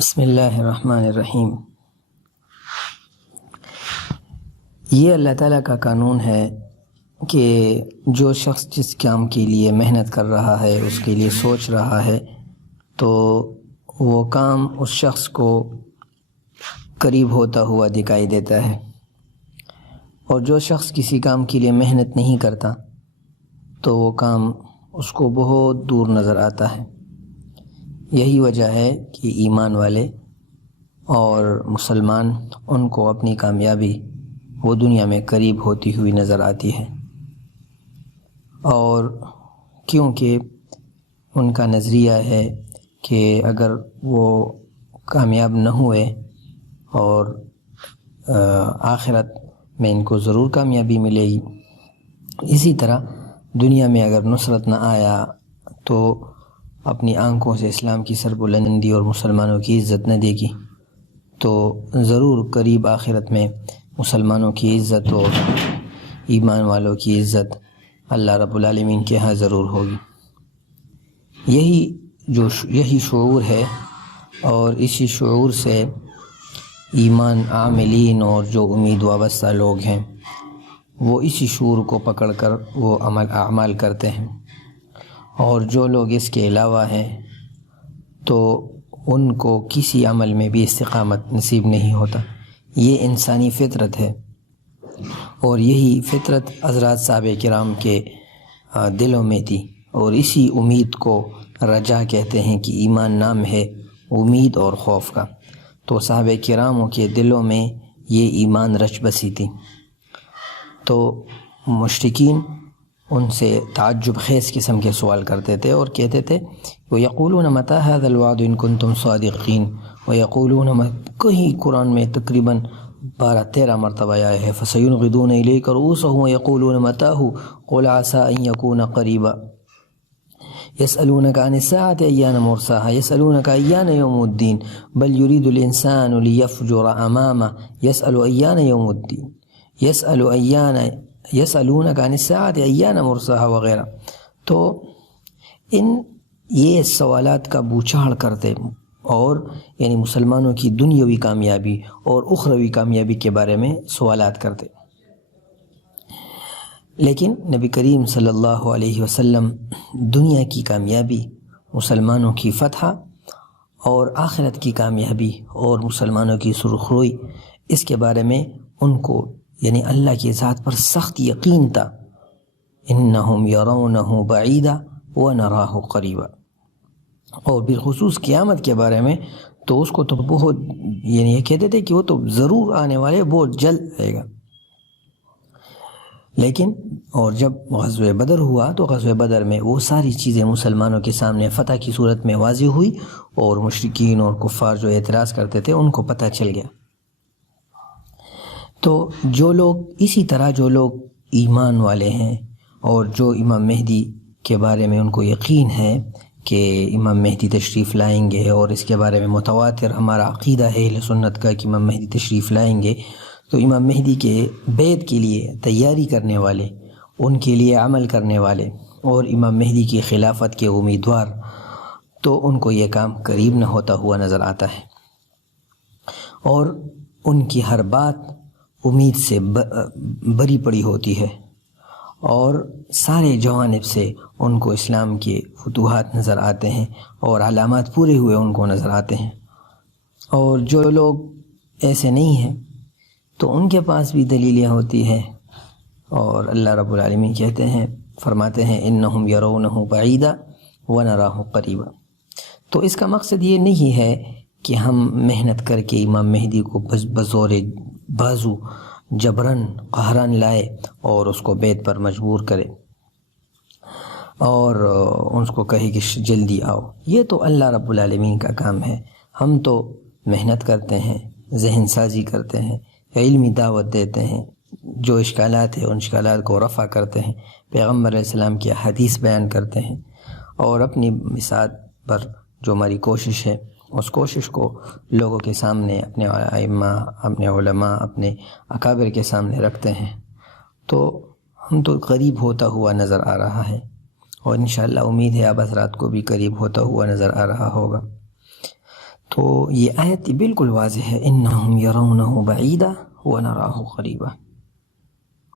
بسم اللہ الرحمن الرحیم۔ یہ اللہ تعالیٰ کا قانون ہے کہ جو شخص جس کام کے لیے محنت کر رہا ہے، اس کے لیے سوچ رہا ہے، تو وہ کام اس شخص کو قریب ہوتا ہوا دکھائی دیتا ہے، اور جو شخص کسی کام کے لیے محنت نہیں کرتا تو وہ کام اس کو بہت دور نظر آتا ہے۔ یہی وجہ ہے کہ ایمان والے اور مسلمان ان کو اپنی کامیابی وہ دنیا میں قریب ہوتی ہوئی نظر آتی ہے، اور کیونکہ ان کا نظریہ ہے کہ اگر وہ کامیاب نہ ہوئے اور آخرت میں ان کو ضرور کامیابی ملے گی، اسی طرح دنیا میں اگر نصرت نہ آیا تو اپنی آنکھوں سے اسلام کی سربلندی اور مسلمانوں کی عزت نہ دے گی، تو ضرور قریب آخرت میں مسلمانوں کی عزت اور ایمان والوں کی عزت اللہ رب العالمین کے ہاں ضرور ہوگی۔ یہی شعور ہے، اور اسی شعور سے ایمان عاملین اور جو امید وابستہ لوگ ہیں وہ اسی شعور کو پکڑ کر وہ اعمال کرتے ہیں، اور جو لوگ اس کے علاوہ ہیں تو ان کو کسی عمل میں بھی استقامت نصیب نہیں ہوتا۔ یہ انسانی فطرت ہے، اور یہی فطرت حضرات صحابہ کرام کے دلوں میں تھی، اور اسی امید کو رجا کہتے ہیں کہ ایمان نام ہے امید اور خوف کا۔ تو صحابہ کراموں کے دلوں میں یہ ایمان رچ بسی تھی، تو مشرکین ان سے تعجب خیز قسم کے سوال کرتے تھے اور کہتے تھے وَيَقُولُونَ مَتَى هَذَا الْوَعْدُ إِن كُنتُمْ صَادِقِينَ، وَيَقُولُونَ کہیں قرآن میں تقریباً 12-13 مرتبہ آیا ہے فَسَيُنْغِضُونَ إِلَيْكَ رُؤُوسَهُمْ وَيَقُولُونَ مَتَىٰ قُلْ عَسَىٰ أَن يَكُونَ قَرِيبًا يَسْأَلُونَكَ عَنِ السَّاعَةِ أَيَّانَ مُرْسَاهَا يَسْأَلُونَكَ أَيَّانَ يَوْمُ الدِّينِ بَلْ يُرِيدُ الْإِنسَانُ لِيَفْجُرَ أَمَامَهُ يَسْأَلُ أَيَّانَ يَوْمُ الدِّينِ یسألونک عن الساعۃ ایان مرساہا وغیرہ۔ تو یہ سوالات کا بوچھاڑ کرتے اور یعنی مسلمانوں کی دنیاوی کامیابی اور اخروی کامیابی کے بارے میں سوالات کرتے، لیکن نبی کریم صلی اللہ علیہ وسلم دنیا کی کامیابی، مسلمانوں کی فتح اور آخرت کی کامیابی اور مسلمانوں کی سرخروئی، اس کے بارے میں ان کو یعنی اللہ کی ذات پر سخت یقین تھا۔ انہم یرونہ بعیدا ونراہ قریبا، اور بالخصوص قیامت کے بارے میں تو اس کو تو بہت یعنی یہ کہتے تھے کہ وہ تو ضرور آنے والے، بہت جلد آئے گا۔ لیکن اور جب غزوہ بدر ہوا تو غزوہ بدر میں وہ ساری چیزیں مسلمانوں کے سامنے فتح کی صورت میں واضح ہوئی، اور مشرکین اور کفار جو اعتراض کرتے تھے ان کو پتہ چل گیا۔ تو جو لوگ اسی طرح جو لوگ ایمان والے ہیں اور جو امام مہدی کے بارے میں ان کو یقین ہے کہ امام مہدی تشریف لائیں گے، اور اس کے بارے میں متواتر ہمارا عقیدہ ہے اہل سنت کا کہ امام مہدی تشریف لائیں گے، تو امام مہدی کے بیعت کے لیے تیاری کرنے والے، ان کے لیے عمل کرنے والے اور امام مہدی کی خلافت کے امیدوار، تو ان کو یہ کام قریب نہ ہوتا ہوا نظر آتا ہے، اور ان کی ہر بات امید سے بری پڑی ہوتی ہے، اور سارے جوانب سے ان کو اسلام کے فتوحات نظر آتے ہیں اور علامات پورے ہوئے ان کو نظر آتے ہیں۔ اور جو لوگ ایسے نہیں ہیں تو ان کے پاس بھی دلیلیں ہوتی ہیں، اور اللہ رب العالمین کہتے ہیں، فرماتے ہیں انہم یرونہ بعیدا ونراہ قریبا۔ تو اس کا مقصد یہ نہیں ہے کہ ہم محنت کر کے امام مہدی کو بزور بازو جبرن قہرن لائے اور اس کو بیعت پر مجبور کرے اور اس کو کہے کہ جلدی آؤ۔ یہ تو اللہ رب العالمین کا کام ہے، ہم تو محنت کرتے ہیں، ذہن سازی کرتے ہیں، علمی دعوت دیتے ہیں، جو اشکالات ہیں ان اشکالات کو رفع کرتے ہیں، پیغمبر علیہ السلام کی حدیث بیان کرتے ہیں، اور اپنی مثال پر جو ہماری کوشش ہے اس کوشش کو لوگوں کے سامنے، اپنے ائمہ، اپنے علماء، اپنے اکابر کے سامنے رکھتے ہیں، تو ہم تو قریب ہوتا ہوا نظر آ رہا ہے، اور انشاءاللہ امید ہے آپ حضرات کو بھی قریب ہوتا ہوا نظر آ رہا ہوگا۔ تو تو یہ آیت بالکل واضح ہے، انہم یرونہ بعیدا ونراہ قریبا.